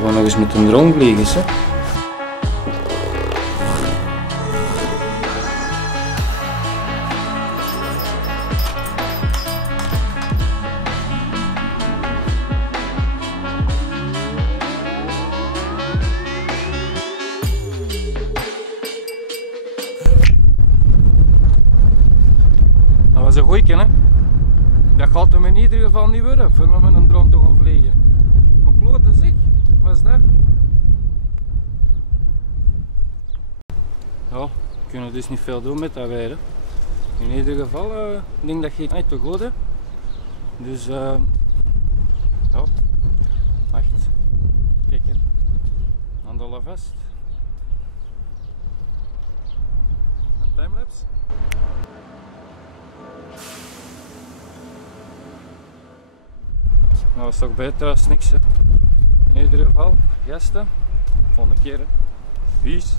We gaan nog eens met een drone vliegen, zo. Dat was een goeie, hè? Dat gaat hem in ieder geval niet worden, voor me met een drone te gaan vliegen. Maar klote zeg, wat is dat? Ja, we kunnen dus niet veel doen met dat weer. Hè. In ieder geval, ik denk dat je het niet te goed hebt. Dus, ja. Wacht. Kijk, hè. Handelen vast. Een timelapse. Nou, dat is toch beter als niks, hè. In ieder geval, gasten, volgende keer, hè. Peace.